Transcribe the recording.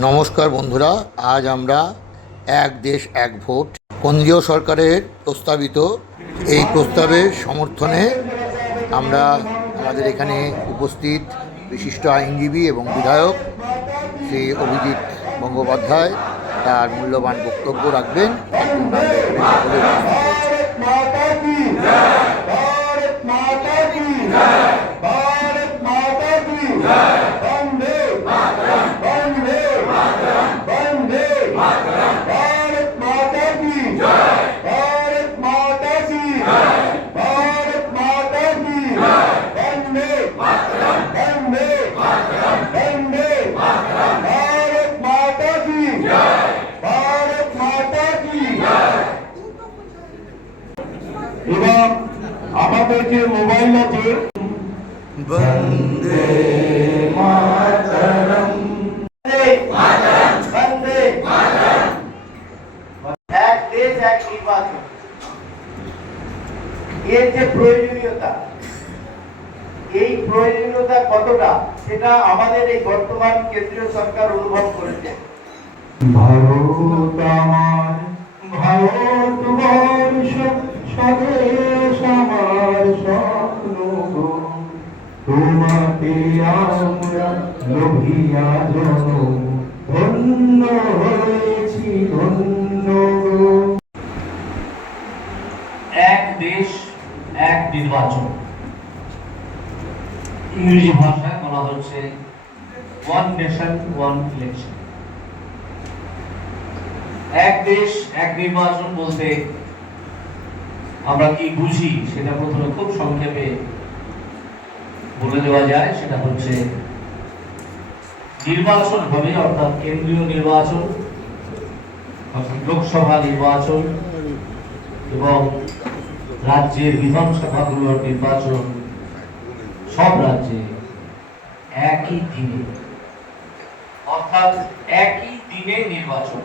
নমস্কার বন্ধুরা, আজ আমরা এক দেশ, এক ভোট। কেন্দ্রীয় সরকারের প্রস্তাবিত এই প্রস্তাবের সমর্থনে আমরা আমাদের এখানে উপস্থিত বিশিষ্ট আইনজীবী এবং বিধায়ক শ্রী অভিজিৎ গঙ্গোপাধ্যায় তার মূল্যবান বক্তব্য রাখবেন। তার এবং আমাদের যে মোবাইল আছে বন্দে মাতরম। বন্দে এক দেশ এক নির্বাচন। এর যে প্রয়োজনীয়তা এই প্রয়োজনীয়তা কতটা সেটা আমাদের এই বর্তমান কেন্দ্রীয় সরকার অনুভব করেছে। ভারত তোমাকে আমরা লোভিয়া জন ধন্য হয়েছি, ধন্য। এক দেশ, এক নির্বাচন। ইংরেজি ভাষায় বলা হচ্ছে ওয়ান নেশন ওয়ান ইলেকশন এক দেশ, এক নির্বাচন বলতে আমরা কি বুঝি, সেটা প্রথমে খুব সংক্ষেপে বলে দেওয়া যায়, সেটা হচ্ছে নির্বাচন হবে অর্থাৎ কেন্দ্রীয় নির্বাচন লোকসভা নির্বাচন এবং রাজ্যের বিধানসভাগুলোর নির্বাচন, সব রাজ্যে একই দিনে, অর্থাৎ একই দিনে নির্বাচন